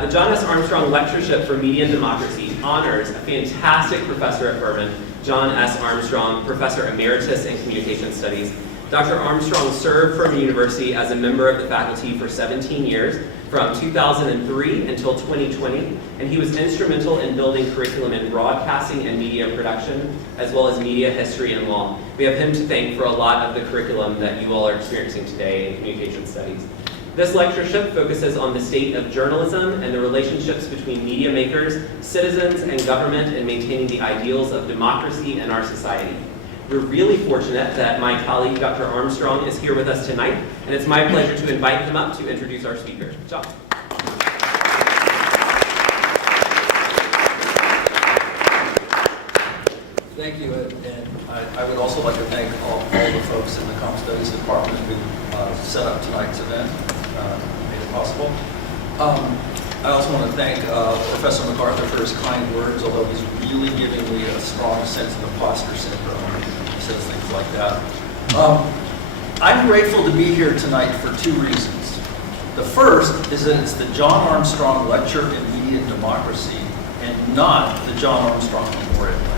The John S. Armstrong Lectureship for Media and Democracy honors a fantastic professor at Furman, John S. Armstrong, Professor Emeritus in Communication Studies. Dr. Armstrong served Furman University as a member of the faculty for 17 years, from 2003 until 2020, and he was instrumental in building curriculum in broadcasting and media production, as well as media history and law. We have him to thank for a lot of the curriculum that you all are experiencing today in communication studies. This lectureship focuses on the state of journalism and the relationships between media makers, citizens, and government in maintaining the ideals of democracy in our society. We're really fortunate that my colleague, Dr. Armstrong, is here with us tonight, and it's my pleasure to invite him up to introduce our speaker. John. Thank you, and I would also like to thank all the folks in the Comm Studies Department who set up tonight's event, made it possible. I also want to thank Professor MacArthur for his kind words, although he's really giving me a strong sense of imposter syndrome when he says things like that. I'm grateful to be here tonight for two reasons. The first is that it's the John Armstrong Lecture in Media and Democracy and not the John Armstrong Memorial Lecture.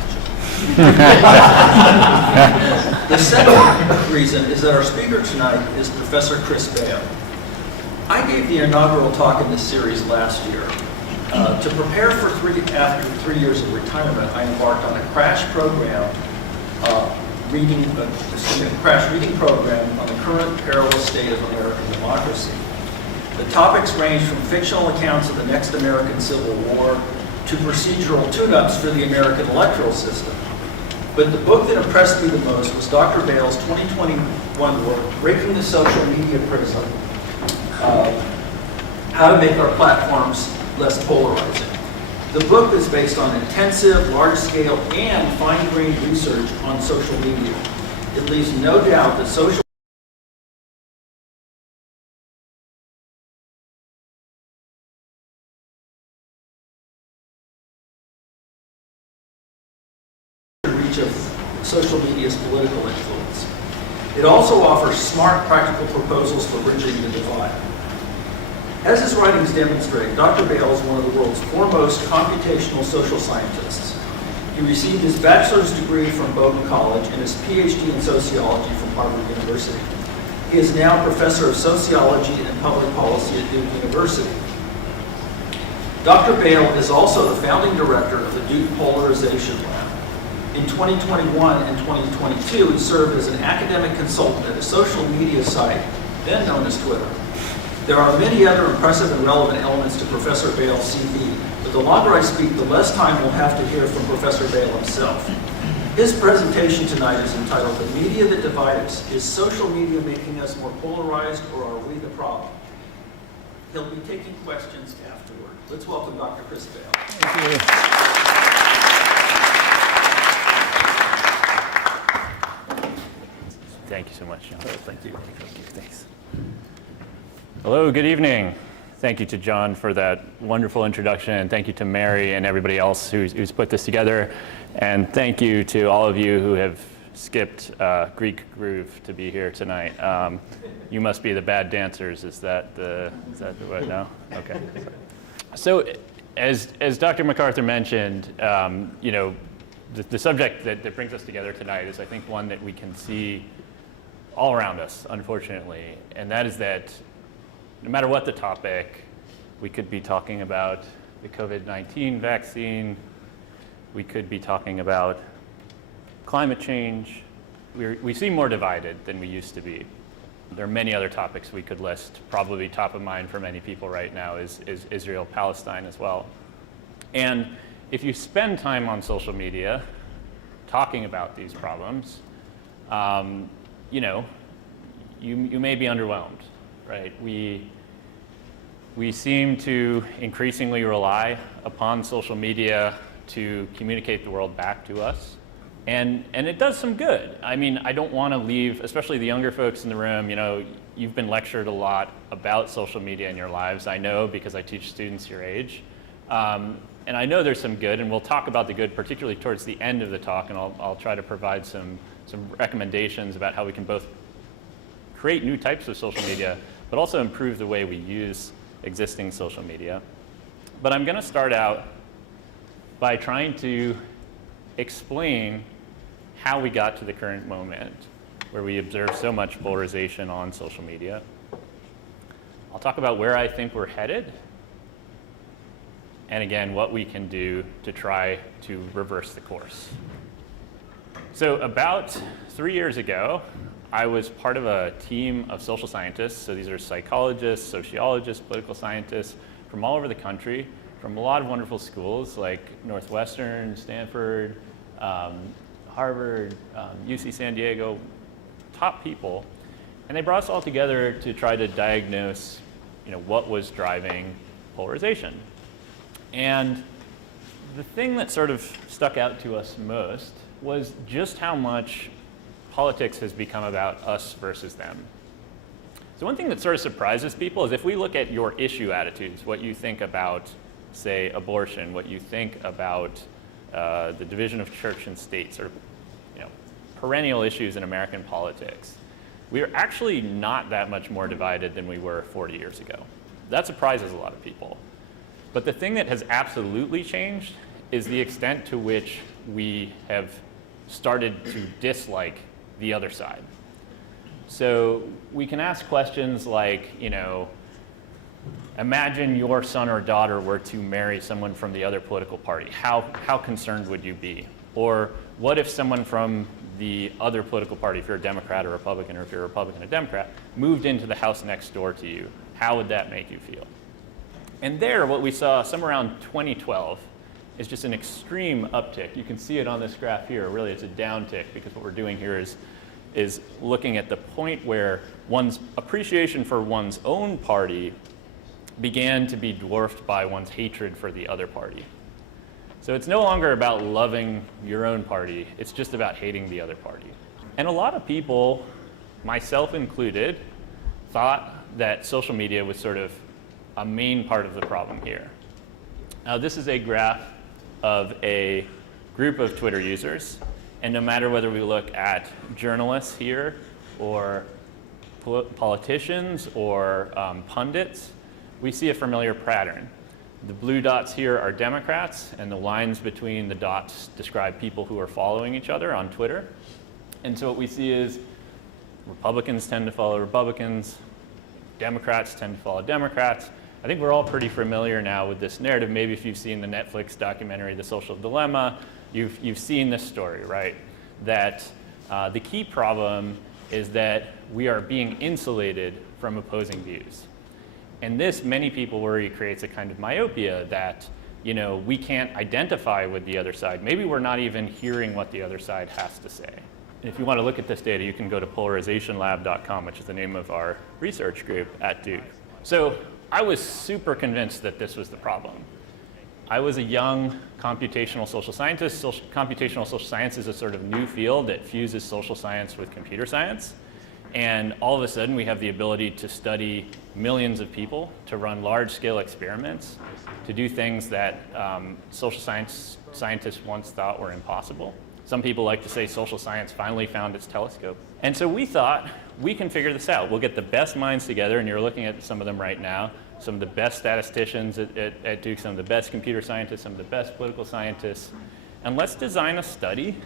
The second reason is that our speaker tonight is Professor Chris Bale. I gave the inaugural talk in this series last year. To prepare for after 3 years of retirement, I embarked on a crash reading program on the current perilous state of American democracy. The topics range from fictional accounts of the next American Civil War to procedural tune-ups for the American electoral system. But the book that impressed me the most was Dr. Bale's 2021 work, Breaking the Social Media Prism, How to Make Our Platforms Less Polarizing. The book is based on intensive, large-scale, and fine-grained research on social media. It leaves no doubt that social reach of social media's political influence. It also offers smart, practical proposals for bridging the divide. As his writings demonstrate, Dr. Bale is one of the world's foremost computational social scientists. He received his bachelor's degree from Bowdoin College and his PhD in sociology from Harvard University. He is now professor of sociology and public policy at Duke University. Dr. Bale is also the founding director of the Duke Polarization Lab. In 2021 and 2022, he served as an academic consultant at a social media site, then known as Twitter. There are many other impressive and relevant elements to Professor Bale's CV, but the longer I speak, the less time we'll have to hear from Professor Bale himself. His presentation tonight is entitled "The Media That Divide Us. Is Social Media Making Us More Polarized, or Are We the Problem?" He'll be taking questions afterward. Let's welcome Dr. Chris Bale. Thank you. Thank you so much, John. Thank you. Thanks. Hello, good evening. Thank you to John for that wonderful introduction, and thank you to Mary and everybody else who's put this together. And thank you to all of you who have skipped Greek groove to be here tonight. You must be the bad dancers. Is that the way? No? Okay. So, as Dr. MacArthur mentioned, the subject that brings us together tonight is, I think, one that we can see all around us, unfortunately, and that is that no matter what the topic, we could be talking about the COVID-19 vaccine, we could be talking about climate change. We seem more divided than we used to be. There are many other topics we could list. Probably top of mind for many people right now is Israel-Palestine as well. And if you spend time on social media talking about these problems, you may be underwhelmed, right? We seem to increasingly rely upon social media to communicate the world back to us. And it does some good. I mean, I don't want to leave, especially the younger folks in the room, you've been lectured a lot about social media in your lives. I know because I teach students your age. And I know there's some good, and we'll talk about the good, particularly towards the end of the talk, and I'll try to provide some recommendations about how we can both create new types of social media, but also improve the way we use existing social media. But I'm going to start out by trying to explain how we got to the current moment where we observe so much polarization on social media. I'll talk about where I think we're headed, and again, what we can do to try to reverse the course. So about 3 years ago, I was part of a team of social scientists. So these are psychologists, sociologists, political scientists from all over the country, from a lot of wonderful schools like Northwestern, Stanford, Harvard, UC San Diego, top people. And they brought us all together to try to diagnose, what was driving polarization. And the thing that sort of stuck out to us most was just how much politics has become about us versus them. So one thing that sort of surprises people is if we look at your issue attitudes, what you think about, say, abortion, what you think about the division of church and state, sort of, perennial issues in American politics, we are actually not that much more divided than we were 40 years ago. That surprises a lot of people. But the thing that has absolutely changed is the extent to which we have started to dislike the other side. So we can ask questions like, imagine your son or daughter were to marry someone from the other political party. How concerned would you be? Or what if someone from the other political party, if you're a Democrat or Republican, or if you're a Republican or Democrat, moved into the house next door to you? How would that make you feel? And there, what we saw somewhere around 2012 is just an extreme uptick. You can see it on this graph here. Really, it's a downtick because what we're doing here is looking at the point where one's appreciation for one's own party began to be dwarfed by one's hatred for the other party. So it's no longer about loving your own party, it's just about hating the other party. And a lot of people, myself included, thought that social media was sort of a main part of the problem here. Now this is a graph of a group of Twitter users, and no matter whether we look at journalists here, or politicians, or pundits, we see a familiar pattern. The blue dots here are Democrats, and the lines between the dots describe people who are following each other on Twitter. And so what we see is Republicans tend to follow Republicans, Democrats tend to follow Democrats. I think we're all pretty familiar now with this narrative. Maybe if you've seen the Netflix documentary, The Social Dilemma, you've seen this story, right? That the key problem is that we are being insulated from opposing views. And this, many people worry, creates a kind of myopia that, we can't identify with the other side. Maybe we're not even hearing what the other side has to say. And if you want to look at this data, you can go to polarizationlab.com, which is the name of our research group at Duke. So I was super convinced that this was the problem. I was a young computational social scientist. Computational social science is a sort of new field that fuses social science with computer science. And all of a sudden, we have the ability to study millions of people, to run large-scale experiments, to do things that social science scientists once thought were impossible. Some people like to say social science finally found its telescope. And so we thought, we can figure this out. We'll get the best minds together, and you're looking at some of them right now, some of the best statisticians at Duke, some of the best computer scientists, some of the best political scientists, and let's design a study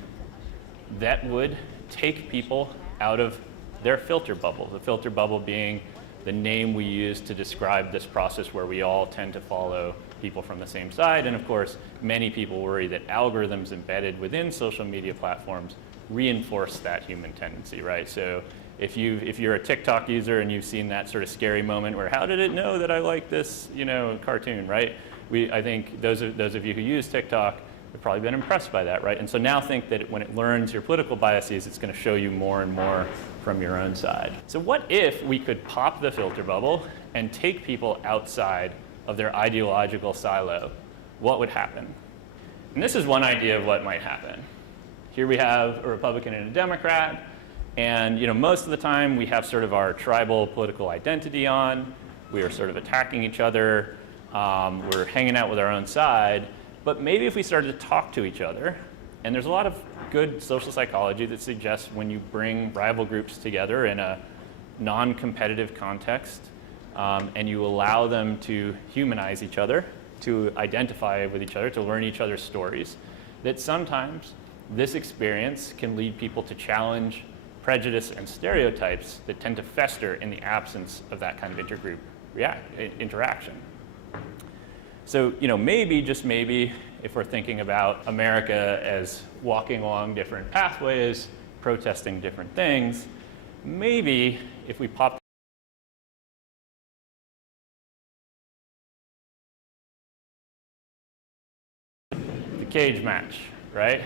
that would take people out of their filter bubble, the filter bubble being the name we use to describe this process where we all tend to follow people from the same side. And of course, many people worry that algorithms embedded within social media platforms reinforce that human tendency, right? So if you're a TikTok user and you've seen that sort of scary moment where, how did it know that I like this, cartoon, right? I think those of you who use TikTok have probably been impressed by that, right? And so now think that when it learns your political biases, it's going to show you more and more from your own side. So what if we could pop the filter bubble and take people outside of their ideological silo? What would happen? And this is one idea of what might happen. Here we have a Republican and a Democrat, and most of the time we have sort of our tribal political identity on. We are sort of attacking each other. We're hanging out with our own side. But maybe if we started to talk to each other, and there's a lot of good social psychology that suggests when you bring rival groups together in a non-competitive context, and you allow them to humanize each other, to identify with each other, to learn each other's stories, that sometimes this experience can lead people to challenge prejudice and stereotypes that tend to fester in the absence of that kind of intergroup interaction. So, maybe, just maybe, if we're thinking about America as walking along different pathways, protesting different things, maybe if we pop the cage match, right?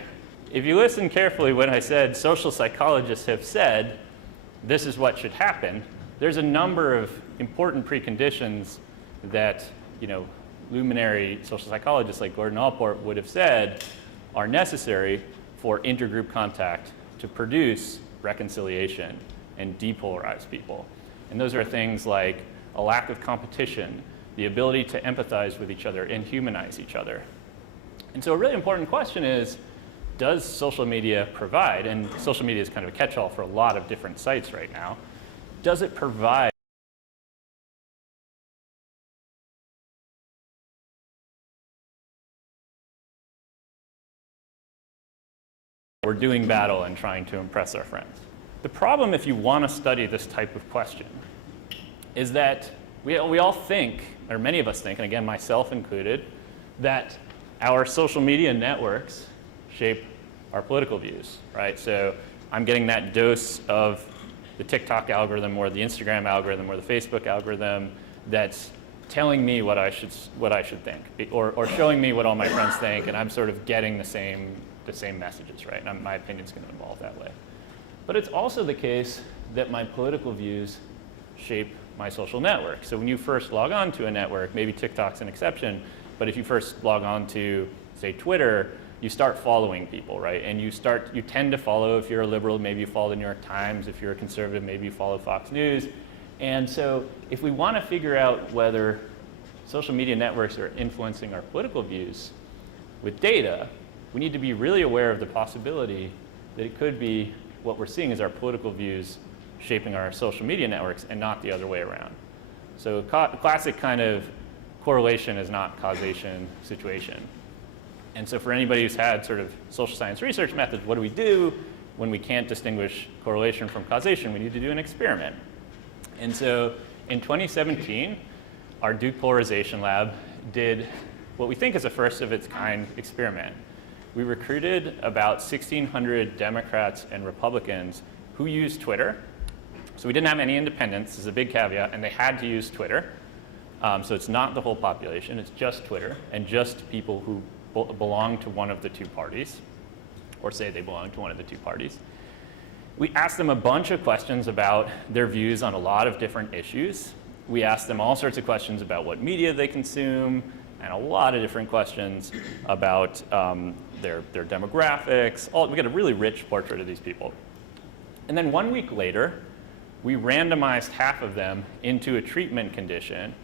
If you listen carefully when I said social psychologists have said this is what should happen, there's a number of important preconditions that, luminary social psychologists like Gordon Allport would have said are necessary for intergroup contact to produce reconciliation and depolarize people. And those are things like a lack of competition, the ability to empathize with each other and humanize each other. And so a really important question is, does social media provide, and social media is kind of a catch-all for a lot of different sites right now, does it provide we're doing battle and trying to impress our friends? The problem, if you want to study this type of question, is that we all think, or many of us think, and again, myself included, that our social media networks shape our political views, right? So I'm getting that dose of the TikTok algorithm or the Instagram algorithm or the Facebook algorithm that's telling me what I should think, or showing me what all my friends think, and I'm sort of getting the same messages, right? And my opinion's going to evolve that way. But it's also the case that my political views shape my social network. So when you first log on to a network, maybe TikTok's an exception, but if you first log on to, say, Twitter, you start following people, right? And you tend to follow, if you're a liberal, maybe you follow the New York Times. If you're a conservative, maybe you follow Fox News. And so if we want to figure out whether social media networks are influencing our political views with data, we need to be really aware of the possibility that it could be what we're seeing is our political views shaping our social media networks and not the other way around. So a classic kind of correlation is not causation situation. And so for anybody who's had sort of social science research methods, what do we do when we can't distinguish correlation from causation? We need to do an experiment. And so in 2017, our Duke Polarization Lab did what we think is a first of its kind experiment. We recruited about 1,600 Democrats and Republicans who used Twitter. So we didn't have any independents, this is a big caveat, and they had to use Twitter. So it's not the whole population, it's just Twitter, and just people who belong to one of the two parties, or say they belong to one of the two parties. We asked them a bunch of questions about their views on a lot of different issues. We asked them all sorts of questions about what media they consume, and a lot of different questions about their demographics. We got a really rich portrait of these people. And then 1 week later, we randomized half of them into a treatment condition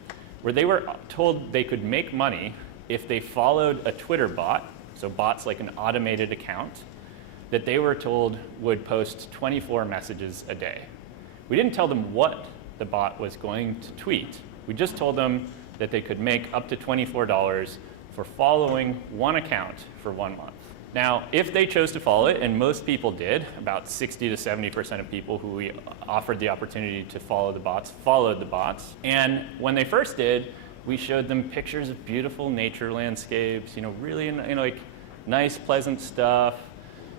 where they were told they could make money if they followed a Twitter bot, so bots like an automated account, that they were told would post 24 messages a day. We didn't tell them what the bot was going to tweet. We just told them that they could make up to $24 for following one account for 1 month. Now, if they chose to follow it, and most people did, about 60 to 70% of people who we offered the opportunity to follow the bots followed the bots. And when they first did, we showed them pictures of beautiful nature landscapes, really like nice, pleasant stuff.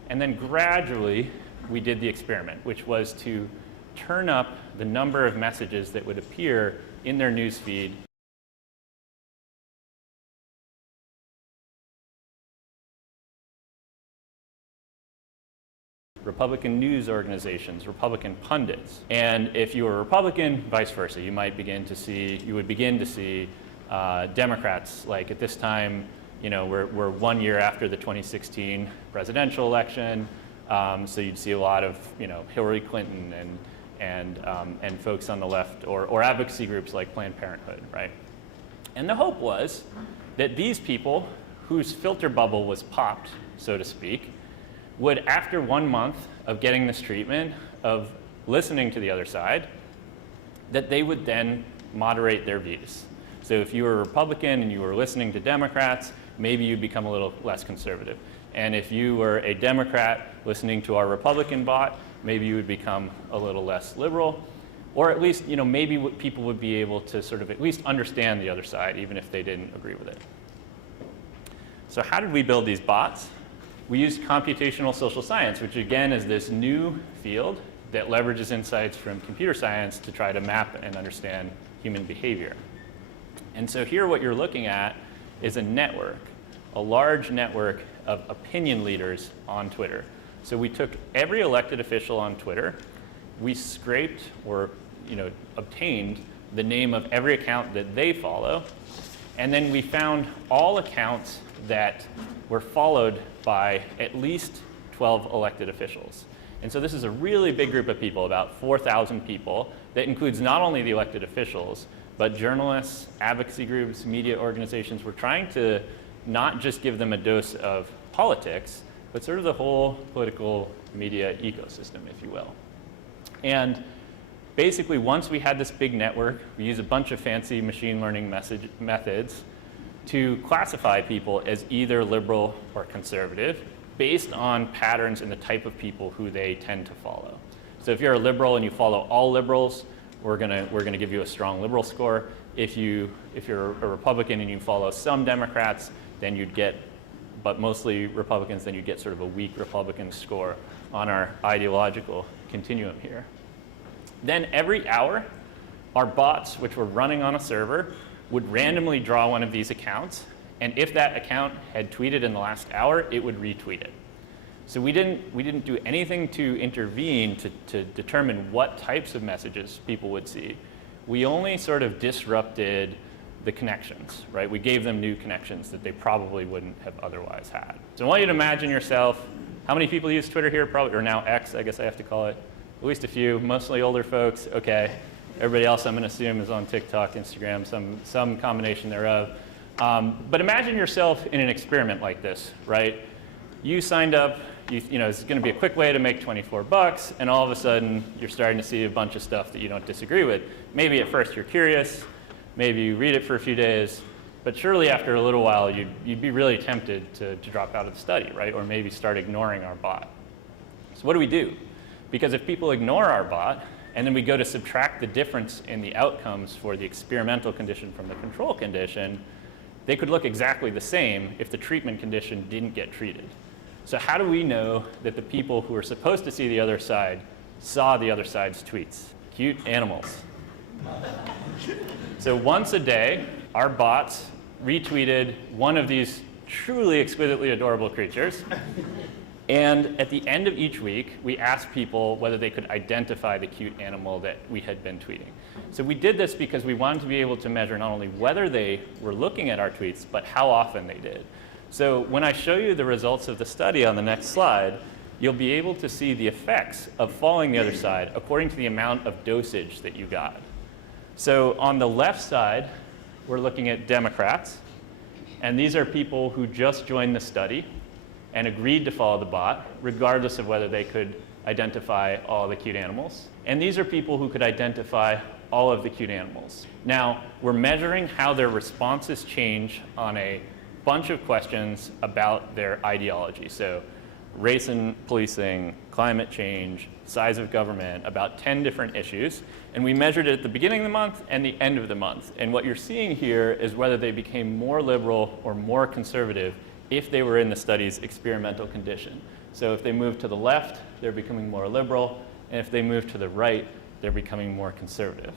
And then gradually, we did the experiment, which was to turn up the number of messages that would appear in their news feed. Republican news organizations, Republican pundits. And if you were a Republican, vice versa, you would begin to see Democrats, like at this time, we're 1 year after the 2016 presidential election, so you'd see a lot of, Hillary Clinton and folks on the left, or advocacy groups like Planned Parenthood, right? And the hope was that these people, whose filter bubble was popped, so to speak, would, after 1 month of getting this treatment, of listening to the other side, that they would then moderate their views. So if you were a Republican and you were listening to Democrats, maybe you'd become a little less conservative. And if you were a Democrat listening to our Republican bot, maybe you would become a little less liberal. Or at least, maybe people would be able to sort of at least understand the other side, even if they didn't agree with it. So how did we build these bots? We used computational social science, which again is this new field that leverages insights from computer science to try to map and understand human behavior. And so here what you're looking at is a network, a large network of opinion leaders on Twitter. So we took every elected official on Twitter, we scraped or obtained the name of every account that they follow, and then we found all accounts that were followed by at least 12 elected officials. And so this is a really big group of people, about 4,000 people, that includes not only the elected officials, but journalists, advocacy groups, media organizations. We're trying to not just give them a dose of politics, but sort of the whole political media ecosystem, if you will. And basically, once we had this big network, we used a bunch of fancy machine learning methods to classify people as either liberal or conservative based on patterns in the type of people who they tend to follow. So if you're a liberal and you follow all liberals, we're gonna give you a strong liberal score. If you're a Republican and you follow some Democrats, then you'd get, but mostly Republicans, then you'd get sort of a weak Republican score on our ideological continuum here. Then every hour, our bots, which were running on a server, would randomly draw one of these accounts, and if that account had tweeted in the last hour, it would retweet it. So we didn't do anything to intervene to determine what types of messages people would see. We only sort of disrupted the connections, right? We gave them new connections that they probably wouldn't have otherwise had. So I want you to imagine yourself, how many people use Twitter here? Probably, or now X, I guess I have to call it. At least a few, mostly older folks, okay. Everybody else I'm gonna assume is on TikTok, Instagram, some combination thereof. But imagine yourself in an experiment like this, right? You signed up, it's gonna be a quick way to make 24 bucks, and all of a sudden you're starting to see a bunch of stuff that you don't disagree with. Maybe at first you're curious, maybe you read it for a few days, but surely after a little while you'd be really tempted to drop out of the study, right? Or maybe start ignoring our bot. So what do? Because if people ignore our bot, and then we go to subtract the difference in the outcomes for the experimental condition from the control condition, they could look exactly the same if the treatment condition didn't get treated. So how do we know that the people who are supposed to see the other side saw the other side's tweets? Cute animals. So once a day, our bots retweeted one of these truly exquisitely adorable creatures. And at the end of each week, we asked people whether they could identify the cute animal that we had been tweeting. So we did this because we wanted to be able to measure not only whether they were looking at our tweets, but how often they did. So when I show you the results of the study on the next slide, you'll be able to see the effects of following the other side according to the amount of dosage that you got. So on the left side, we're looking at Democrats, and these are people who just joined the study and agreed to follow the bot, regardless of whether they could identify all the cute animals. And these are people who could identify all of the cute animals. Now, we're measuring how their responses change on a bunch of questions about their ideology. So race and policing, climate change, size of government, about 10 different issues. And we measured it at the beginning of the month and the end of the month. And what you're seeing here is whether they became more liberal or more conservative if they were in the study's experimental condition. So if they move to the left, they're becoming more liberal, and if they move to the right, they're becoming more conservative.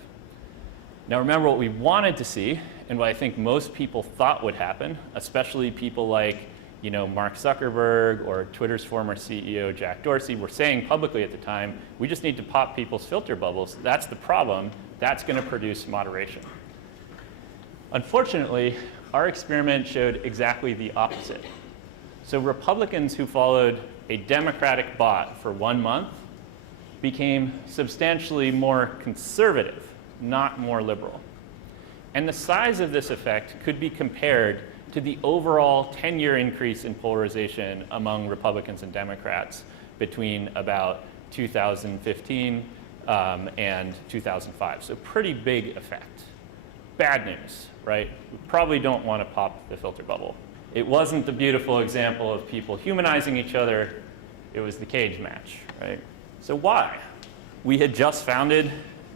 Now remember what we wanted to see, and what I think most people thought would happen, especially people like Mark Zuckerberg or Twitter's former CEO Jack Dorsey were saying publicly at the time, we just need to pop people's filter bubbles. That's the problem. That's going to produce moderation. Unfortunately, our experiment showed exactly the opposite. So Republicans who followed a Democratic bot for 1 month became substantially more conservative, not more liberal. And the size of this effect could be compared to the overall 10-year increase in polarization among Republicans and Democrats between about 2015 and 2005. So pretty big effect. bad news, right? We probably don't want to pop the filter bubble. It wasn't the beautiful example of people humanizing each other. It was the cage match, right? So why? We had just founded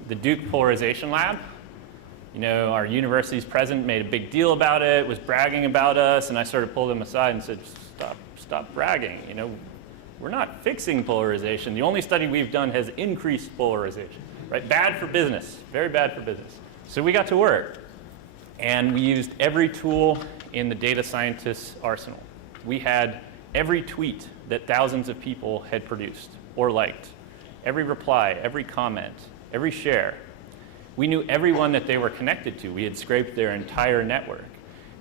the Duke Polarization Lab. You know, our university's president made a big deal about it, was bragging about us, and I sort of pulled him aside and said, stop bragging. You know, we're not fixing polarization. The only study we've done has increased polarization, right? Bad for business, very bad for business. So we got to work, and we used every tool in the data scientist's arsenal. We had every tweet that thousands of people had produced or liked, every reply, every comment, every share. We knew everyone that they were connected to. We had scraped their entire network.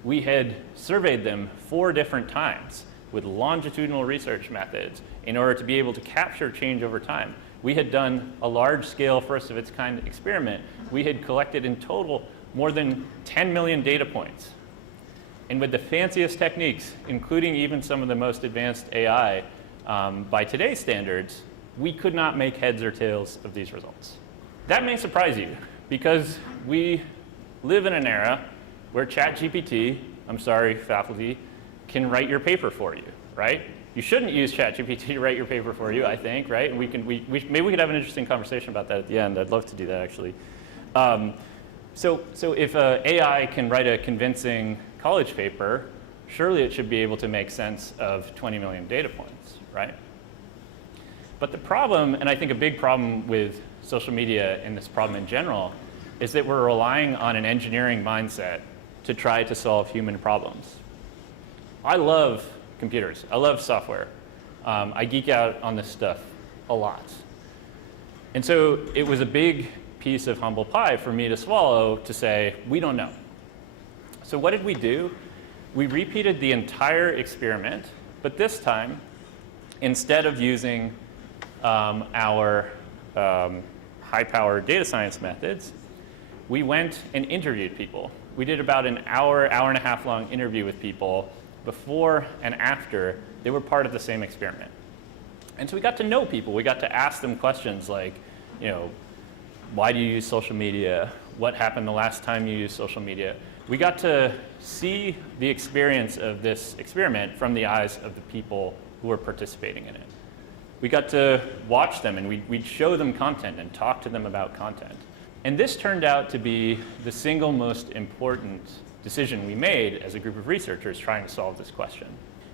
We had surveyed them 4 different times with longitudinal research methods in order to be able to capture change over time. We had done a large-scale, first-of-its-kind experiment. We had collected in total more than 10 million data points. And with the fanciest techniques, including even some of the most advanced AI, by today's standards, we could not make heads or tails of these results. That may surprise you, because we live in an era where ChatGPT, I'm sorry, faculty, can write your paper for you, right? You shouldn't use ChatGPT to write your paper for you, I think, right? And maybe we could have an interesting conversation about that at the end. I'd love to do that, actually. So if AI can write a convincing college paper, surely it should be able to make sense of 20 million data points, right? But the problem, and I think a big problem with social media and this problem in general, is that we're relying on an engineering mindset to try to solve human problems. I love computers. I love software. I geek out on this stuff a lot. And so it was a big piece of humble pie for me to swallow to say, we don't know. So what did we do? We repeated the entire experiment, but this time, instead of using our high-powered data science methods, we went and interviewed people. We did about an hour, hour and a half long interview with people before and after they were part of the same experiment. And so we got to know people. We got to ask them questions like, you know, why do you use social media? What happened the last time you used social media? We got to see the experience of this experiment from the eyes of the people who were participating in it. We got to watch them, and we'd show them content and talk to them about content. And this turned out to be the single most important decision we made as a group of researchers trying to solve this question.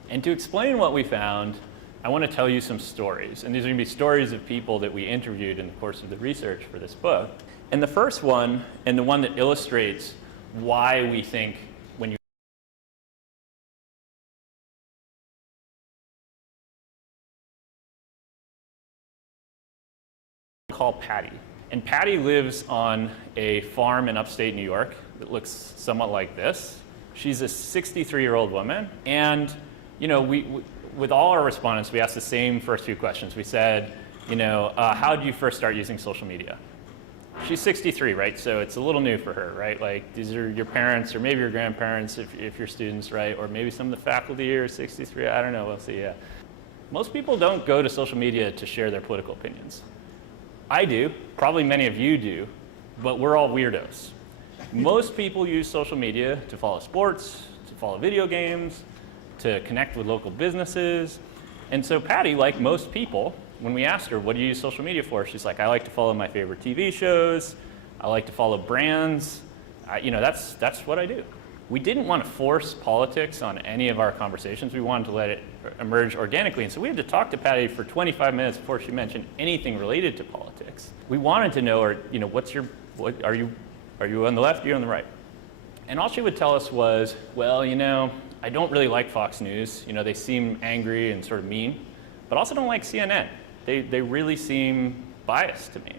And to explain what we found, I want to tell you some stories. And these are going to be stories of people that we interviewed in the course of the research for this book. And the first one, and the one that illustrates why we think when you call Patty. And Patty lives on a farm in upstate New York that looks somewhat like this. She's a 63-year-old woman. And you know, with all our respondents, we asked the same first few questions. We said, you know, how did you first start using social media? She's 63, right? So it's a little new for her, right? Like these are your parents or maybe your grandparents if you're students, right? Or maybe some of the faculty are 63. I don't know. We'll see. Yeah. Most people don't go to social media to share their political opinions. I do. Probably many of you do. But we're all weirdos. Most people use social media to follow sports, to follow video games, to connect with local businesses. And so Patty, like most people, when we asked her, what do you use social media for? She's like, I like to follow my favorite TV shows. I like to follow brands. You know, that's what I do. We didn't want to force politics on any of our conversations. We wanted to let it emerge organically. And so we had to talk to Patty for 25 minutes before she mentioned anything related to politics. We wanted to know, you know, are you on the left or are you on the right? And all she would tell us was, well, you know, I don't really like Fox News. You know, they seem angry and sort of mean, but also don't like CNN. They really seem biased to me.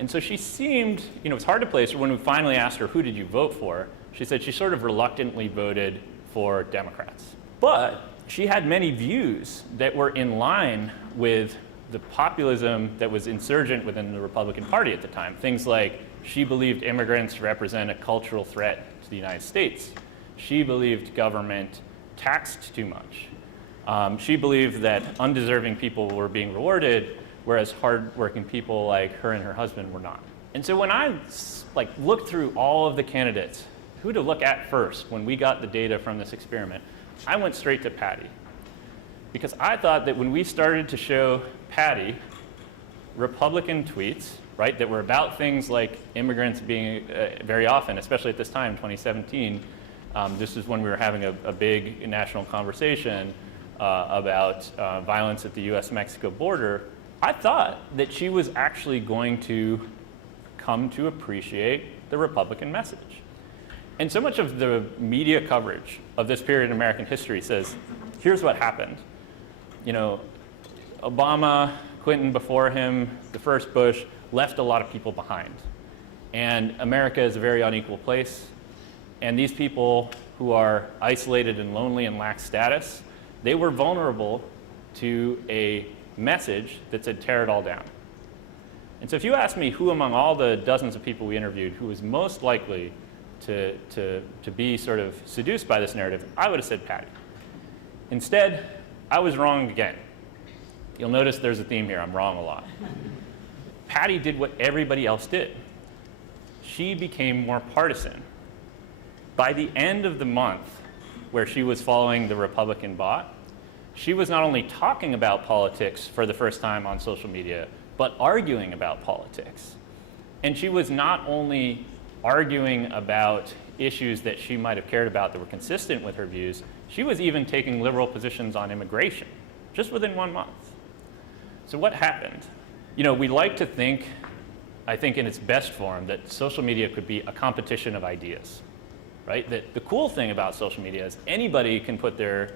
And so she seemed, you know, it's hard to place her. When we finally asked her, who did you vote for? She said she sort of reluctantly voted for Democrats. But she had many views that were in line with the populism that was insurgent within the Republican Party at the time. Things like she believed immigrants represent a cultural threat to the United States. She believed government taxed too much. She believed that undeserving people were being rewarded, whereas hardworking people like her and her husband were not. And so when I looked through all of the candidates, who to look at first when we got the data from this experiment, I went straight to Patty. Because I thought that when we started to show Patty Republican tweets, right, that were about things like immigrants being very often, especially at this time, 2017, this is when we were having a big national conversation about violence at the US-Mexico border. I thought that she was actually going to come to appreciate the Republican message. And so much of the media coverage of this period in American history says, here's what happened. You know, Obama, Clinton before him, the first Bush, left a lot of people behind. And America is a very unequal place. And these people who are isolated and lonely and lack status, they were vulnerable to a message that said, tear it all down. And so if you ask me who among all the dozens of people we interviewed who was most likely to be sort of seduced by this narrative, I would have said Patty. Instead, I was wrong again. You'll notice there's a theme here. I'm wrong a lot. Patty did what everybody else did. She became more partisan. By the end of the month, where she was following the Republican bot, she was not only talking about politics for the first time on social media, but arguing about politics. And she was not only arguing about issues that she might have cared about that were consistent with her views, she was even taking liberal positions on immigration, just within 1 month. So what happened? You know, we like to think, I think in its best form, that social media could be a competition of ideas, right? That the cool thing about social media is anybody can put their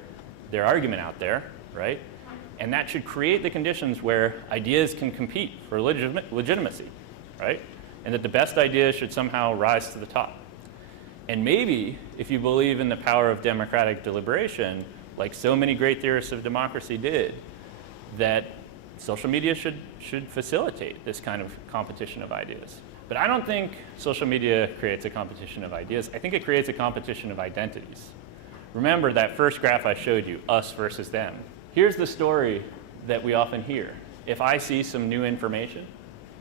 argument out there, right? And that should create the conditions where ideas can compete for legitimacy, right? And that the best ideas should somehow rise to the top. And maybe, if you believe in the power of democratic deliberation, like so many great theorists of democracy did, that social media should facilitate this kind of competition of ideas. But I don't think social media creates a competition of ideas. I think it creates a competition of identities. Remember that first graph I showed you, us versus them. Here's the story that we often hear. If I see some new information,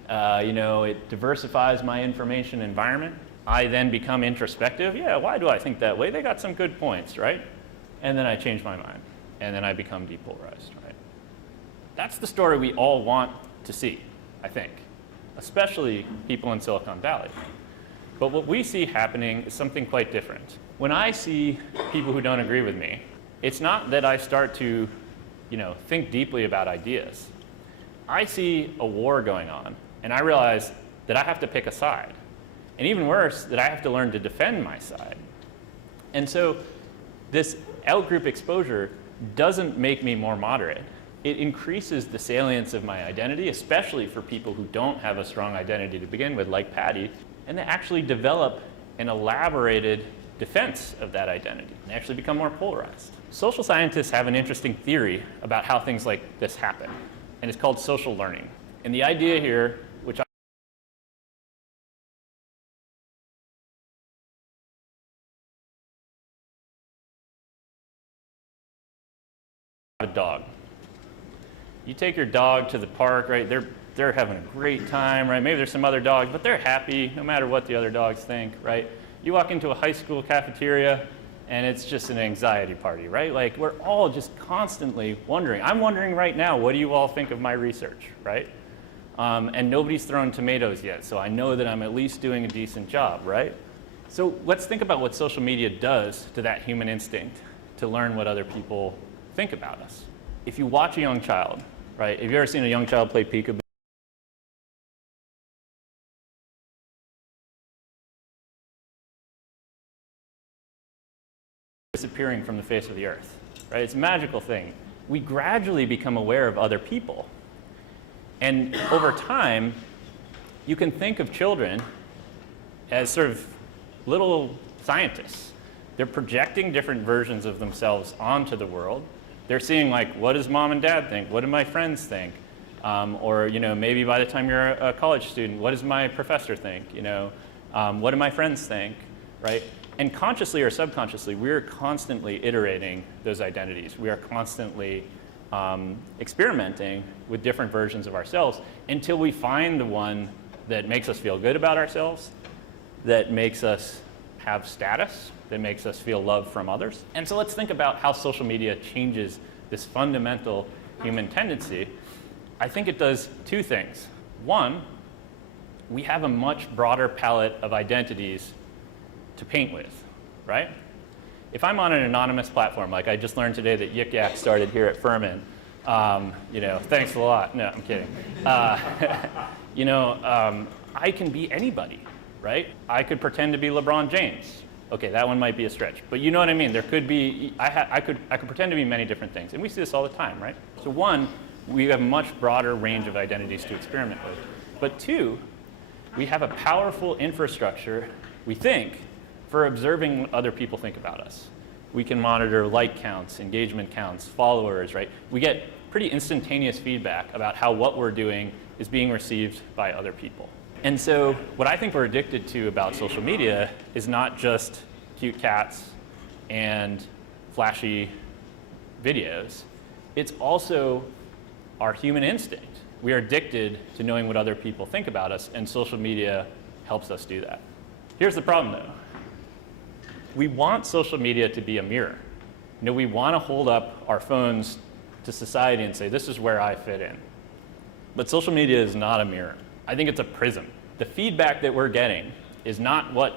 you know, it diversifies my information environment, I then become introspective. Yeah, why do I think that way? They got some good points, right? And then I change my mind, and then I become depolarized, right? That's the story we all want to see, I think, especially people in Silicon Valley. But what we see happening is something quite different. When I see people who don't agree with me, it's not that I start to, you know, think deeply about ideas. I see a war going on, and I realize that I have to pick a side. And even worse, that I have to learn to defend my side. And so this out-group exposure doesn't make me more moderate. It increases the salience of my identity, especially for people who don't have a strong identity to begin with, like Patty, and they actually develop an elaborated defense of that identity. They actually become more polarized. Social scientists have an interesting theory about how things like this happen, and it's called social learning. And the idea here, which a dog. You take your dog to the park, right? They're having a great time, right? Maybe there's some other dogs, but they're happy no matter what the other dogs think, right? You walk into a high school cafeteria and it's just an anxiety party, right? Like we're all just constantly wondering. I'm wondering right now, what do you all think of my research, right? And nobody's thrown tomatoes yet, so I know that I'm at least doing a decent job, right? So let's think about what social media does to that human instinct to learn what other people think about us. If you watch a young child, right? Have you ever seen a young child play peekaboo? Disappearing from the face of the earth, right? It's a magical thing. We gradually become aware of other people. And over time, you can think of children as sort of little scientists. They're projecting different versions of themselves onto the world. They're seeing, like, what does mom and dad think? What do my friends think? Or, you know, maybe by the time you're a college student, what does my professor think? You know, what do my friends think, right? And consciously or subconsciously, we're constantly iterating those identities. We are constantly experimenting with different versions of ourselves until we find the one that makes us feel good about ourselves, that makes us have status, that makes us feel love from others. And so let's think about how social media changes this fundamental human tendency. I think it does two things. One, we have a much broader palette of identities to paint with, right? If I'm on an anonymous platform, like I just learned today that Yik Yak started here at Furman, thanks a lot. No, I'm kidding. I can be anybody, right? I could pretend to be LeBron James. Okay, that one might be a stretch, but you know what I mean. There could be, I could pretend to be many different things, and we see this all the time, right? So one, we have a much broader range of identities to experiment with. But two, we have a powerful infrastructure, we think, for observing what other people think about us. We can monitor like counts, engagement counts, followers, right? We get pretty instantaneous feedback about how what we're doing is being received by other people. And so what I think we're addicted to about social media is not just cute cats and flashy videos. It's also our human instinct. We are addicted to knowing what other people think about us, and social media helps us do that. Here's the problem, though. We want social media to be a mirror. We want to hold up our phones to society and say, this is where I fit in. But social media is not a mirror. I think it's a prism. The feedback that we're getting is not what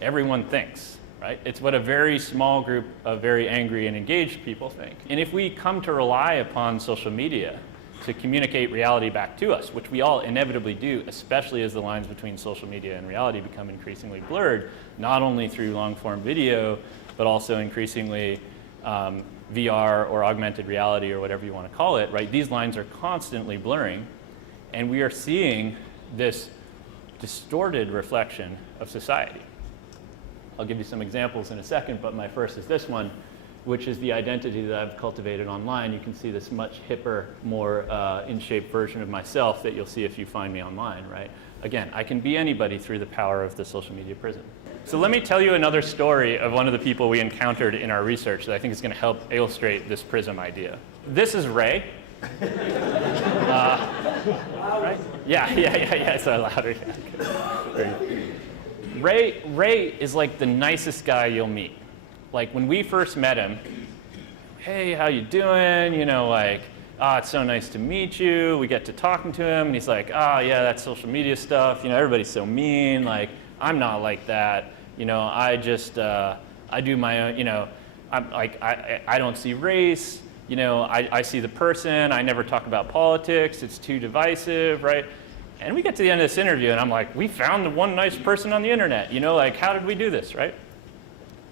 everyone thinks, right? It's what a very small group of very angry and engaged people think. And if we come to rely upon social media to communicate reality back to us, which we all inevitably do, especially as the lines between social media and reality become increasingly blurred, not only through long-form video, but also increasingly VR or augmented reality or whatever you want to call it, right? These lines are constantly blurring, and we are seeing this distorted reflection of society. I'll give you some examples in a second, but my first is this one, which is the identity that I've cultivated online. You can see this much hipper, more in-shape version of myself that you'll see if you find me online, right? Again, I can be anybody through the power of the social media prism. So let me tell you another story of one of the people we encountered in our research that I think is going to help illustrate this prism idea. This is Ray. Right? Yeah, so louder. Ray is like the nicest guy you'll meet. Like when we first met him, hey, how you doing? It's so nice to meet you. We get to talking to him, and he's like, yeah, that's social media stuff. Everybody's so mean. Like, I'm not like that. I just, I do my own, I'm like, I don't see race. I see the person. I never talk about politics. It's too divisive, right? And we get to the end of this interview, and I'm like, we found the one nice person on the internet. How did we do this, right?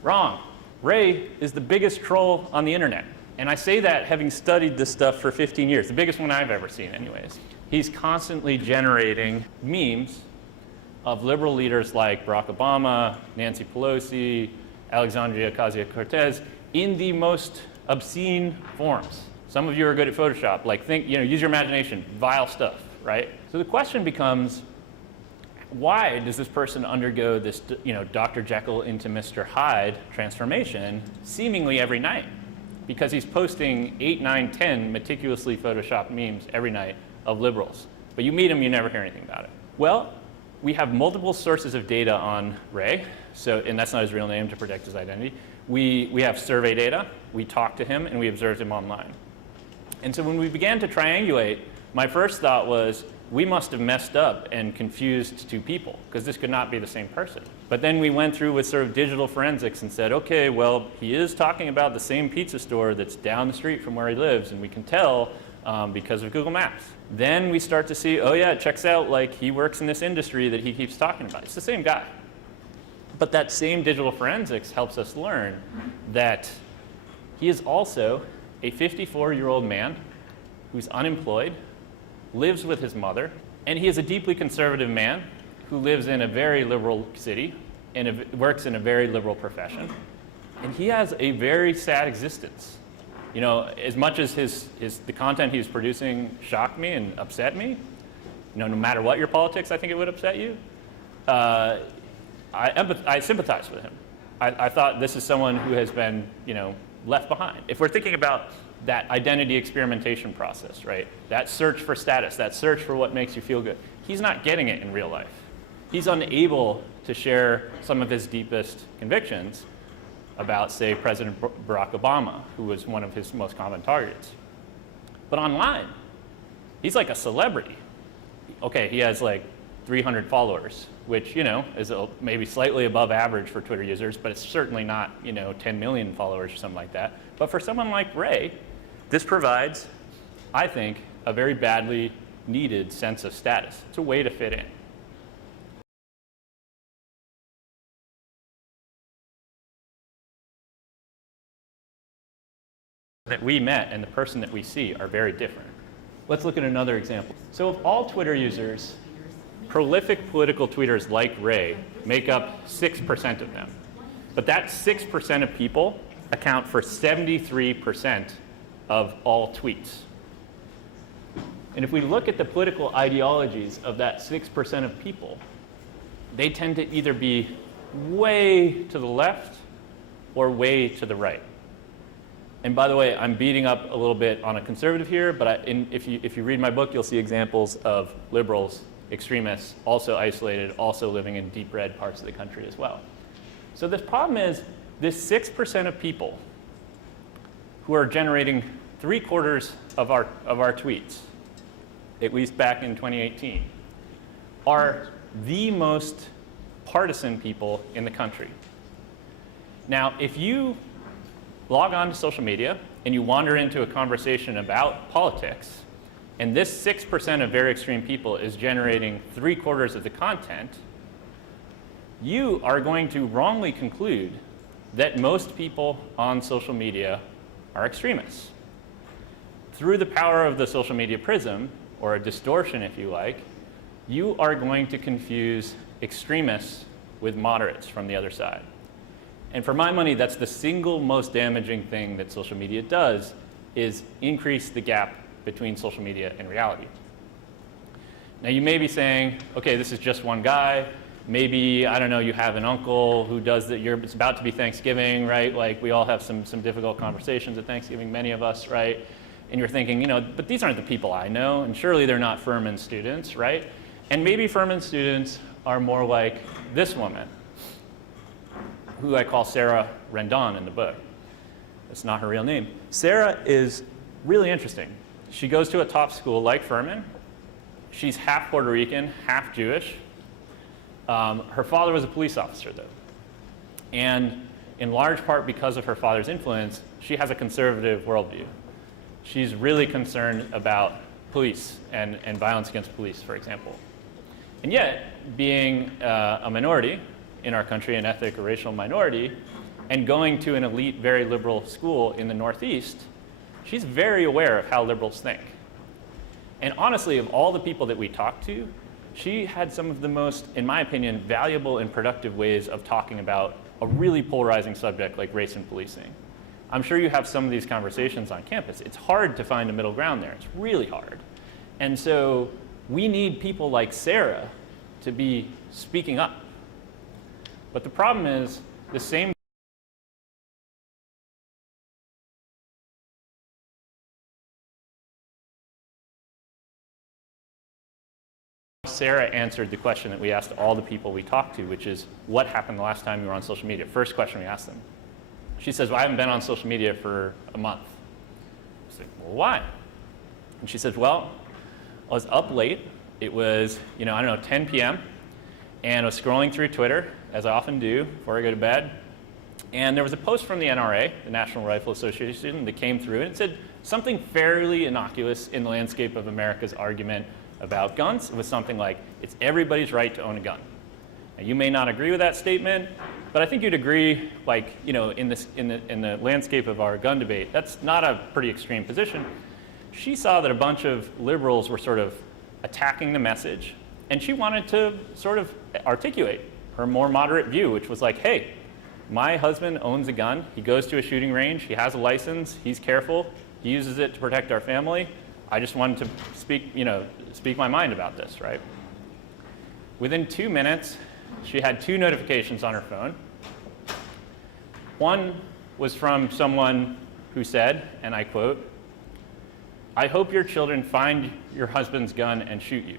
Wrong. Ray is the biggest troll on the internet. And I say that having studied this stuff for 15 years, the biggest one I've ever seen anyways. He's constantly generating memes of liberal leaders like Barack Obama, Nancy Pelosi, Alexandria Ocasio-Cortez in the most obscene forms. Some of you are good at Photoshop, use your imagination, vile stuff, right? So the question becomes, why does this person undergo this, Dr. Jekyll into Mr. Hyde transformation seemingly every night? Because he's posting 8, 9, 10 meticulously photoshopped memes every night of liberals. But you meet him, you never hear anything about it. Well, we have multiple sources of data on Ray, and that's not his real name to protect his identity. We have survey data, we talked to him, and we observed him online. And so when we began to triangulate, my first thought was, we must have messed up and confused two people, because this could not be the same person. But then we went through with sort of digital forensics and said, okay, well, he is talking about the same pizza store that's down the street from where he lives, and we can tell because of Google Maps. Then we start to see, oh yeah, it checks out, like he works in this industry that he keeps talking about. It's the same guy. But that same digital forensics helps us learn that he is also a 54-year-old man who's unemployed, lives with his mother, and he is a deeply conservative man who lives in a very liberal city and works in a very liberal profession. And he has a very sad existence. As much as the content he's producing shocked me and upset me, no matter what your politics, I think it would upset you, I sympathize with him. I thought this is someone who has been, left behind. If we're thinking about that identity experimentation process, right? That search for status, that search for what makes you feel good. he's not getting it in real life. He's unable to share some of his deepest convictions about, say, President Barack Obama, who was one of his most common targets. But online, he's like a celebrity. Okay, he has like 300 followers, which, is maybe slightly above average for Twitter users, but it's certainly not, 10 million followers or something like that. But for someone like Ray, this provides, I think, a very badly needed sense of status. It's a way to fit in. That we met and the person that we see are very different. Let's look at another example. So of all Twitter users, prolific political tweeters like Ray make up 6% of them. But that 6% of people account for 73% of all tweets. And if we look at the political ideologies of that 6% of people, they tend to either be way to the left or way to the right. And by the way, I'm beating up a little bit on a conservative here, but if you read my book, you'll see examples of liberals, extremists, also isolated, also living in deep red parts of the country as well. So the problem is this 6% of people who are generating 3/4 of our tweets, at least back in 2018, are the most partisan people in the country. Now, if you log on to social media and you wander into a conversation about politics, and this 6% of very extreme people is generating 3/4 of the content, you are going to wrongly conclude that most people on social media are extremists. Through the power of the social media prism, or a distortion if you like, you are going to confuse extremists with moderates from the other side. And for my money, that's the single most damaging thing that social media does, is increase the gap between social media and reality. Now you may be saying, okay, this is just one guy. Maybe, I don't know, you have an uncle who does that. It's about to be Thanksgiving, right? Like we all have some difficult conversations at Thanksgiving, many of us, right? And you're thinking, but these aren't the people I know, and surely they're not Furman students, right? And maybe Furman students are more like this woman, who I call Sarah Rendon in the book. That's not her real name. Sarah is really interesting. She goes to a top school like Furman. She's half Puerto Rican, half Jewish. Her father was a police officer, though. And in large part because of her father's influence, she has a conservative worldview. She's really concerned about police and violence against police, for example. And yet, being a minority in our country, an ethnic or racial minority, and going to an elite, very liberal school in the Northeast, she's very aware of how liberals think. And honestly, of all the people that we talked to, she had some of the most, in my opinion, valuable and productive ways of talking about a really polarizing subject like race and policing. I'm sure you have some of these conversations on campus. It's hard to find a middle ground there. It's really hard. And so we need people like Sarah to be speaking up. But the problem is the same Sarah answered the question that we asked all the people we talked to, which is, what happened the last time you were on social media? First question we asked them. She says, well, I haven't been on social media for a month. I said, well, why? And she says, well, I was up late. It was, 10 p.m. And I was scrolling through Twitter, as I often do before I go to bed. And there was a post from the NRA, the National Rifle Association, that came through, and it said something fairly innocuous in the landscape of America's argument about guns. It was something like, it's everybody's right to own a gun. Now, you may not agree with that statement, but I think you'd agree, in the landscape of our gun debate, that's not a pretty extreme position. She saw that a bunch of liberals were sort of attacking the message, and she wanted to sort of articulate her more moderate view, which was like, hey, my husband owns a gun. He goes to a shooting range. He has a license. He's careful. He uses it to protect our family. I just wanted to speak my mind about this, right? Within 2 minutes, she had 2 notifications on her phone. One was from someone who said, and I quote, "I hope your children find your husband's gun and shoot you."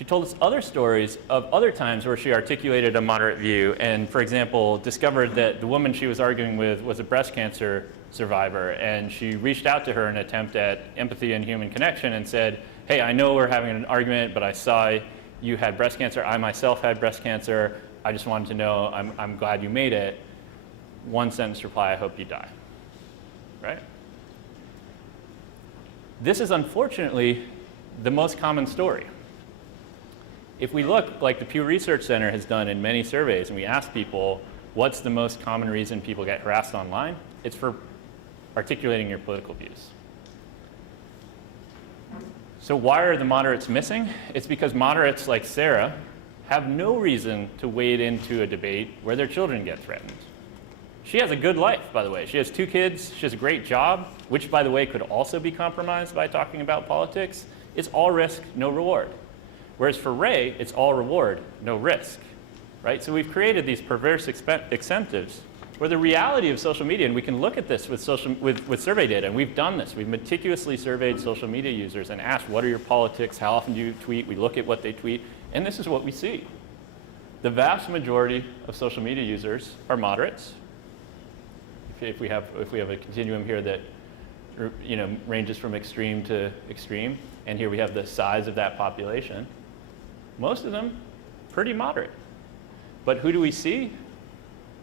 She told us other stories of other times where she articulated a moderate view and, for example, discovered that the woman she was arguing with was a breast cancer survivor, and she reached out to her in an attempt at empathy and human connection and said, hey, I know we're having an argument, but I saw you had breast cancer. I myself had breast cancer. I just wanted to know, I'm glad you made it. One sentence reply, I hope you die, right? This is unfortunately the most common story. If we look, like the Pew Research Center has done in many surveys, and we ask people, what's the most common reason people get harassed online? It's for articulating your political views. So why are the moderates missing? It's because moderates like Sarah have no reason to wade into a debate where their children get threatened. She has a good life, by the way. She has 2 kids, she has a great job, which, by the way, could also be compromised by talking about politics. It's all risk, no reward. Whereas for Ray, it's all reward, no risk, right? So we've created these perverse incentives where the reality of social media, and we can look at this with survey data, and we've done this. We've meticulously surveyed social media users and asked, what are your politics? How often do you tweet? We look at what they tweet, and this is what we see. The vast majority of social media users are moderates. If we have a continuum here that ranges from extreme to extreme, and here we have the size of that population, most of them pretty moderate. But who do we see?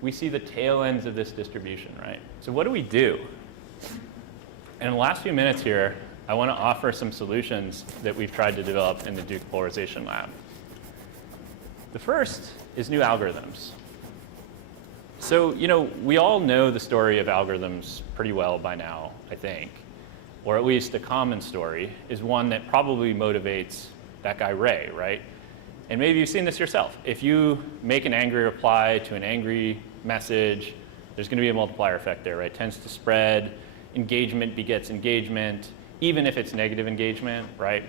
We see the tail ends of this distribution, right? So what do we do? And in the last few minutes here, I want to offer some solutions that we've tried to develop in the Duke Polarization Lab. The first is new algorithms. So, we all know the story of algorithms pretty well by now, I think. Or at least a common story is one that probably motivates that guy Ray, right? And maybe you've seen this yourself. If you make an angry reply to an angry message, there's going to be a multiplier effect there, right? It tends to spread. Engagement begets engagement, even if it's negative engagement, right?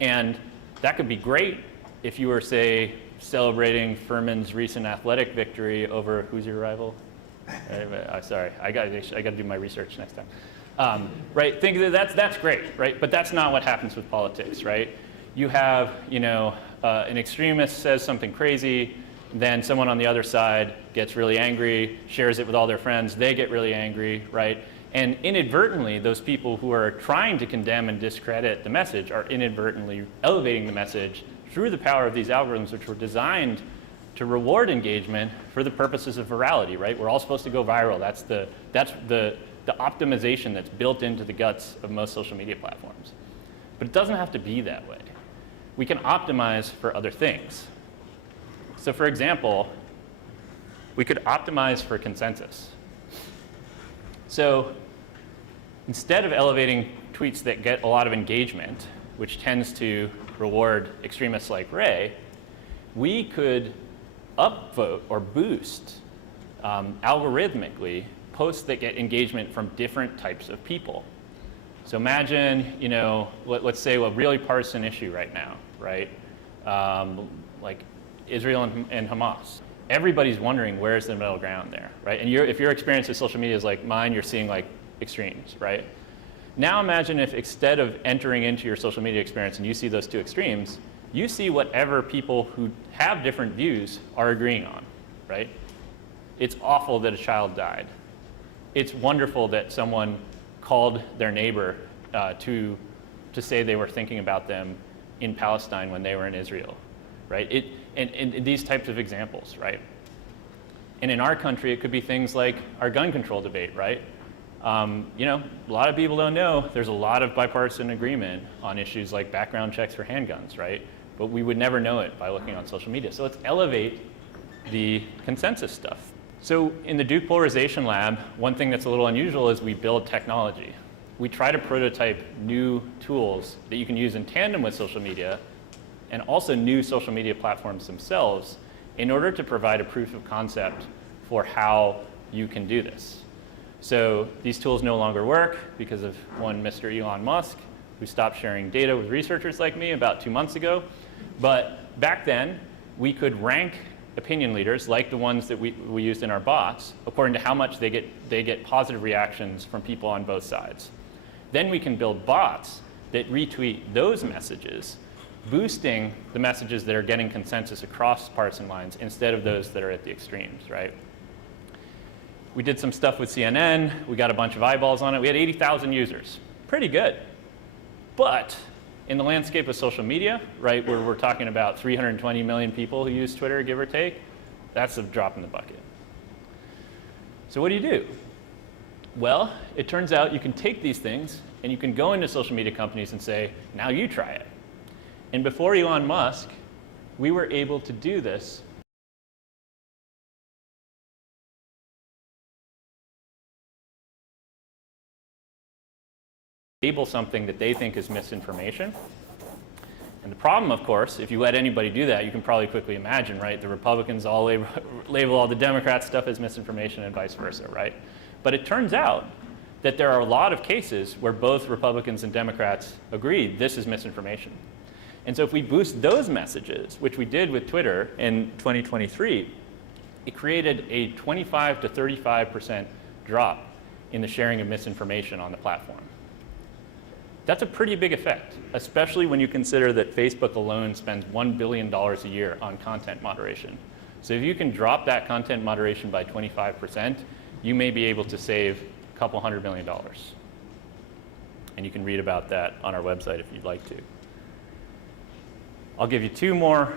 And that could be great if you were, say, celebrating Furman's recent athletic victory over, who's your rival? Sorry, I got to do my research next time. Right? Think that that's great, right? But that's not what happens with politics, right? You have, an extremist says something crazy, then someone on the other side gets really angry, shares it with all their friends, they get really angry, right? And inadvertently, those people who are trying to condemn and discredit the message are inadvertently elevating the message through the power of these algorithms, which were designed to reward engagement for the purposes of virality, right? We're all supposed to go viral. That's the optimization that's built into the guts of most social media platforms. But it doesn't have to be that way. We can optimize for other things. So for example, we could optimize for consensus. So instead of elevating tweets that get a lot of engagement, which tends to reward extremists like Ray, we could upvote or boost algorithmically posts that get engagement from different types of people. So imagine, let's say a really partisan issue right now, right? Like Israel and Hamas. Everybody's wondering where's the middle ground there, right? And if your experience with social media is like mine, you're seeing like extremes, right? Now imagine if instead of entering into your social media experience and you see those 2 extremes, you see whatever people who have different views are agreeing on, right? It's awful that a child died. It's wonderful that someone called their neighbor to say they were thinking about them in Palestine when they were in Israel, right? And these types of examples, right? And in our country, it could be things like our gun control debate, right? A lot of people don't know there's a lot of bipartisan agreement on issues like background checks for handguns, right? But we would never know it by looking on social media. So let's elevate the consensus stuff. So in the Duke Polarization Lab, one thing that's a little unusual is we build technology. We try to prototype new tools that you can use in tandem with social media and also new social media platforms themselves in order to provide a proof of concept for how you can do this. So these tools no longer work because of one Mr. Elon Musk, who stopped sharing data with researchers like me about 2 months ago. But back then, we could rank opinion leaders, like the ones that we used in our bots, according to how much they get positive reactions from people on both sides. Then we can build bots that retweet those messages boosting the messages that are getting consensus across partisan lines instead of those that are at the extremes, right? We did some stuff with CNN. We got a bunch of eyeballs on it. We had 80,000 users. Pretty good. But in the landscape of social media, right, where we're talking about 320 million people who use Twitter, give or take, that's a drop in the bucket. So what do? Well, it turns out you can take these things and you can go into social media companies and say, now you try it. And before Elon Musk, we were able to do this label something that they think is misinformation. And the problem, of course, if you let anybody do that, you can probably quickly imagine, right? The Republicans all label all the Democrat stuff as misinformation and vice versa, right? But it turns out that there are a lot of cases where both Republicans and Democrats agree this is misinformation. And so if we boost those messages, which we did with Twitter in 2023, it created a 25 to 35% drop in the sharing of misinformation on the platform. That's a pretty big effect, especially when you consider that Facebook alone spends $1 billion a year on content moderation. So if you can drop that content moderation by 25%, you may be able to save a couple $100 million. And you can read about that on our website if you'd like to. I'll give you two more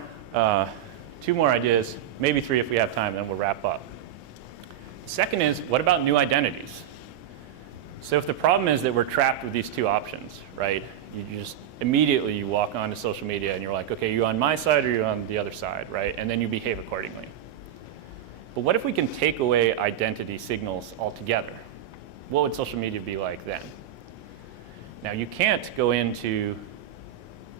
ideas, maybe three if we have time, then we'll wrap up. Second is, what about new identities? So if the problem is that we're trapped with these two options, right? You just immediately you walk onto social media and you're like, okay, you on my side or you on the other side, right? And then you behave accordingly. But what if we can take away identity signals altogether? What would social media be like then? Now you can't go into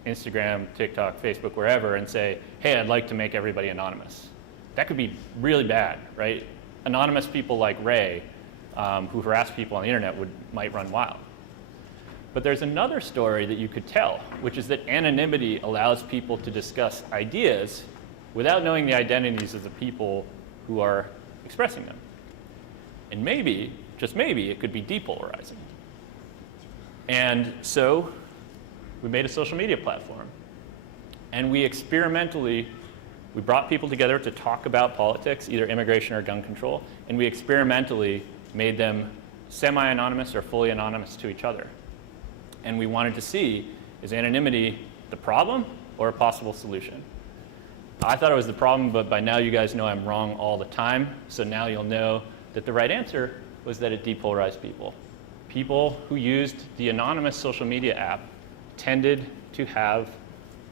Instagram, TikTok, Facebook, wherever and say, hey, I'd like to make everybody anonymous. That could be really bad, right? Anonymous people like Ray, who harass people on the internet might run wild. But there's another story that you could tell, which is that anonymity allows people to discuss ideas without knowing the identities of the people who are expressing them. And maybe, just maybe, it could be depolarizing. And so we made a social media platform. And we brought people together to talk about politics, either immigration or gun control, and we experimentally made them semi-anonymous or fully anonymous to each other. And we wanted to see, is anonymity the problem or a possible solution? I thought it was the problem, but by now you guys know I'm wrong all the time. So now you'll know that the right answer was that it depolarized people. People who used the anonymous social media app tended to have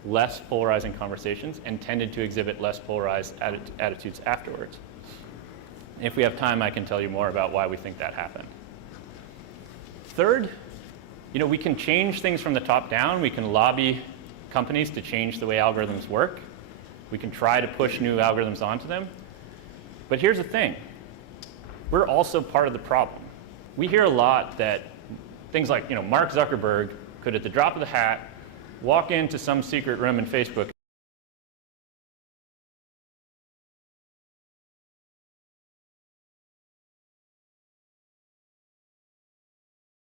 less polarizing conversations and tended to exhibit less polarized attitudes afterwards. If we have time, I can tell you more about why we think that happened. Third, we can change things from the top down. We can lobby companies to change the way algorithms work. We can try to push new algorithms onto them. But here's the thing. We're also part of the problem. We hear a lot that things like, Mark Zuckerberg could, at the drop of the hat, walk into some secret room in Facebook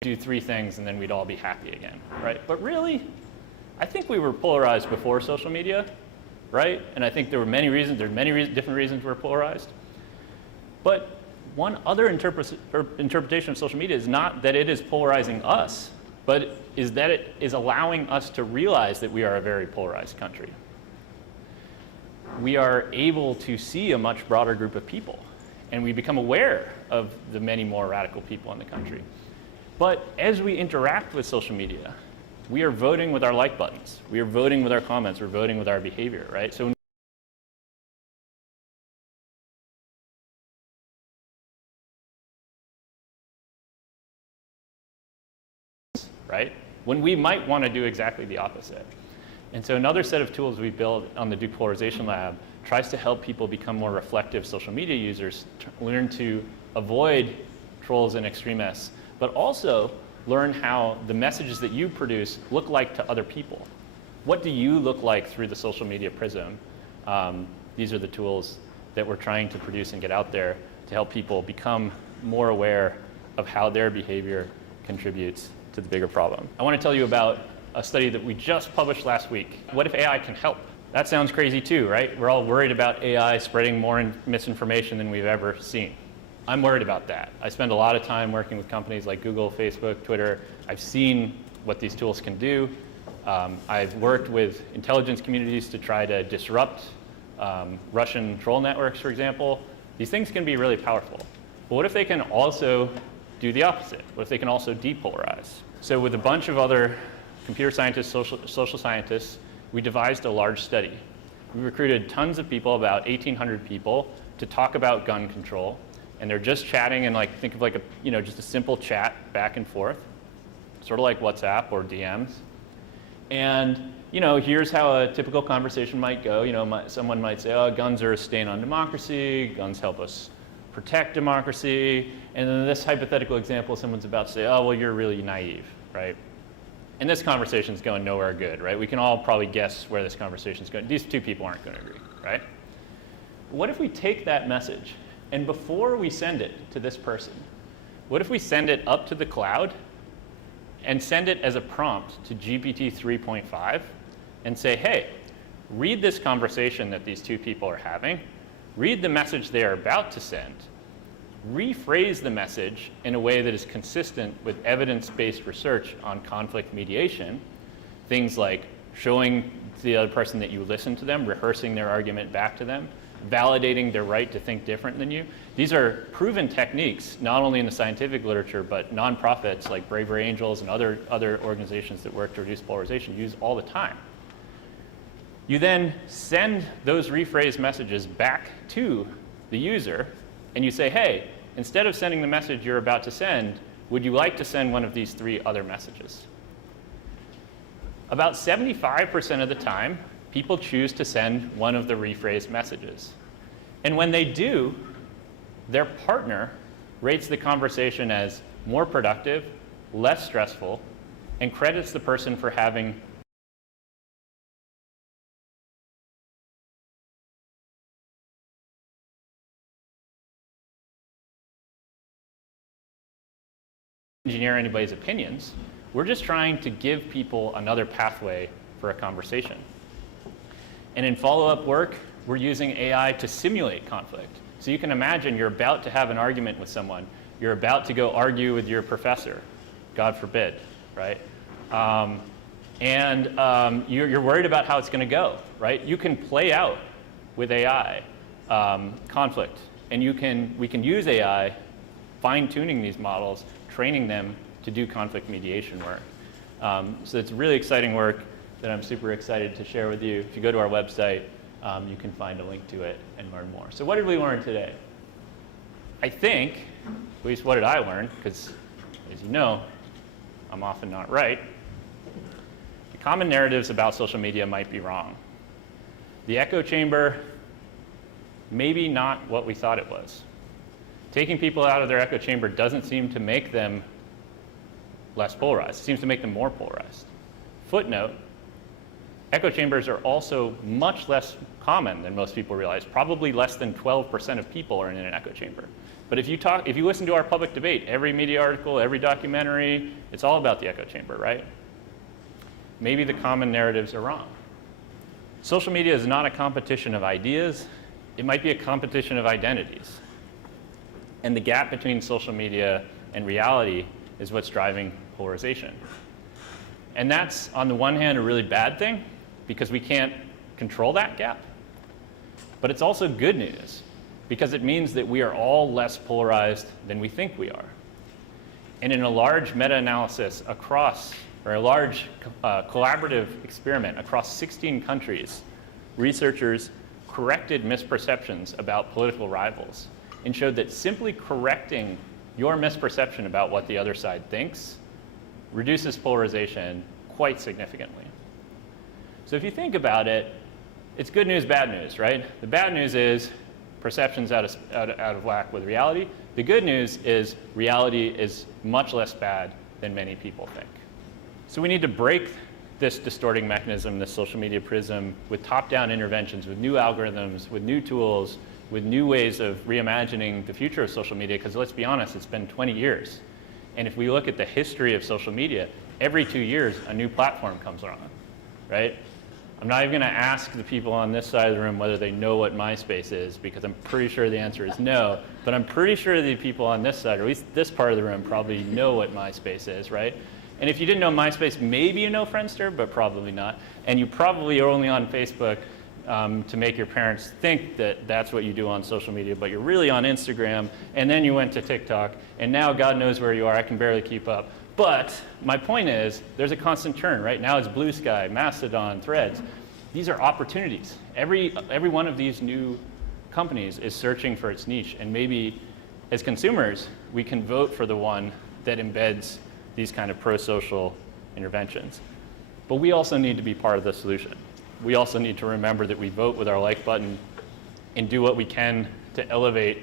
do three things and then we'd all be happy again, right? But really, I think we were polarized before social media, right? And I think there were many reasons, different reasons we're polarized. But one other interpretation of social media is not that it is polarizing us, but is that it is allowing us to realize that we are a very polarized country. We are able to see a much broader group of people, and we become aware of the many more radical people in the country. But as we interact with social media, we are voting with our like buttons. We are voting with our comments. We're voting with our behavior, right? So right? When we might want to do exactly the opposite. And so another set of tools we built on the Depolarization Lab tries to help people become more reflective social media users, learn to avoid trolls and extremists, but also learn how the messages that you produce look like to other people. What do you look like through the social media prism? These are the tools that we're trying to produce and get out there to help people become more aware of how their behavior contributes to the bigger problem. I want to tell you about a study that we just published last week. What if AI can help? That sounds crazy too, right? We're all worried about AI spreading more misinformation than we've ever seen. I'm worried about that. I spend a lot of time working with companies like Google, Facebook, Twitter. I've seen what these tools can do. I've worked with intelligence communities to try to disrupt Russian troll networks, for example. These things can be really powerful. But what if they can also do the opposite? What if they can also depolarize? So with a bunch of other computer scientists, social scientists, we devised a large study. We recruited tons of people, about 1,800 people, to talk about gun control. And they're just chatting and think of just a simple chat back and forth, sort of like WhatsApp or DMs. And here's how a typical conversation might go. Someone might say, oh, guns are a stain on democracy. Guns help us protect democracy. And then in this hypothetical example, someone's about to say, oh, well, you're really naive, right? And this conversation's going nowhere good, right? We can all probably guess where this conversation's going. These two people aren't going to agree, right? What if we take that message, and before we send it to this person, what if we send it up to the cloud and send it as a prompt to GPT 3.5 and say, hey, read this conversation that these two people are having, read the message they're about to send, rephrase the message in a way that is consistent with evidence-based research on conflict mediation, things like showing the other person that you listen to them, rehearsing their argument back to them, validating their right to think different than you. These are proven techniques, not only in the scientific literature, but nonprofits like Bravery Angels and other organizations that work to reduce polarization use all the time. You then send those rephrased messages back to the user, and you say, hey, instead of sending the message you're about to send, would you like to send one of these 3 other messages? About 75% of the time, people choose to send one of the rephrased messages. And when they do, their partner rates the conversation as more productive, less stressful, and credits the person for having engineer anybody's opinions. We're just trying to give people another pathway for a conversation. And in follow-up work, we're using AI to simulate conflict. So you can imagine you're about to have an argument with someone. You're about to go argue with your professor, God forbid, right? You're worried about how it's going to go, right? You can play out with AI conflict, and we can use AI, fine-tuning these models, training them to do conflict mediation work. So it's really exciting work that I'm super excited to share with you. If you go to our website, you can find a link to it and learn more. So what did we learn today? I think, at least what did I learn, because as you know, I'm often not right. The common narratives about social media might be wrong. The echo chamber, maybe not what we thought it was. Taking people out of their echo chamber doesn't seem to make them less polarized. It seems to make them more polarized. Footnote, echo chambers are also much less common than most people realize. Probably less than 12% of people are in an echo chamber. But if you listen to our public debate, every media article, every documentary, it's all about the echo chamber, right? Maybe the common narratives are wrong. Social media is not a competition of ideas. It might be a competition of identities. And the gap between social media and reality is what's driving polarization. And that's, on the one hand, a really bad thing, because we can't control that gap. But it's also good news, because it means that we are all less polarized than we think we are. And in a large meta-analysis a large collaborative experiment across 16 countries, researchers corrected misperceptions about political rivals and showed that simply correcting your misperception about what the other side thinks reduces polarization quite significantly. So if you think about it, it's good news, bad news, right? The bad news is perception's out of whack with reality. The good news is reality is much less bad than many people think. So we need to break this distorting mechanism, this social media prism, with top-down interventions, with new algorithms, with new tools, with new ways of reimagining the future of social media, because let's be honest, it's been 20 years. And if we look at the history of social media, every 2 years, a new platform comes around, right? I'm not even going to ask the people on this side of the room whether they know what MySpace is, because I'm pretty sure the answer is no. But I'm pretty sure the people on this side, or at least this part of the room, probably know what MySpace is, right? And if you didn't know MySpace, maybe you know Friendster, but probably not. And you probably are only on Facebook to make your parents think that that's what you do on social media, but you're really on Instagram, and then you went to TikTok, and now God knows where you are. I can barely keep up. But my point is, there's a constant turn, right? Now it's Blue Sky, Mastodon, Threads. These are opportunities. Every one of these new companies is searching for its niche, and maybe as consumers, we can vote for the one that embeds these kind of pro-social interventions. But we also need to be part of the solution. We also need to remember that we vote with our like button and do what we can to elevate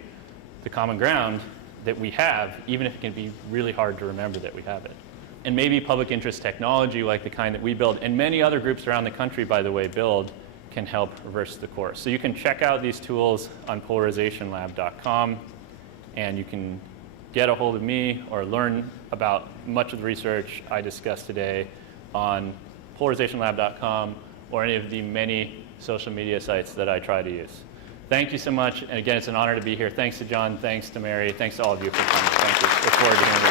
the common ground that we have, even if it can be really hard to remember that we have it. And maybe public interest technology, like the kind that we build, and many other groups around the country, by the way, build, can help reverse the course. So you can check out these tools on polarizationlab.com, and you can get a hold of me or learn about much of the research I discussed today on polarizationlab.com or any of the many social media sites that I try to use. Thank you so much, and again, it's an honor to be here. Thanks to John, thanks to Mary, thanks to all of you for coming. Thank you. Look forward to hearing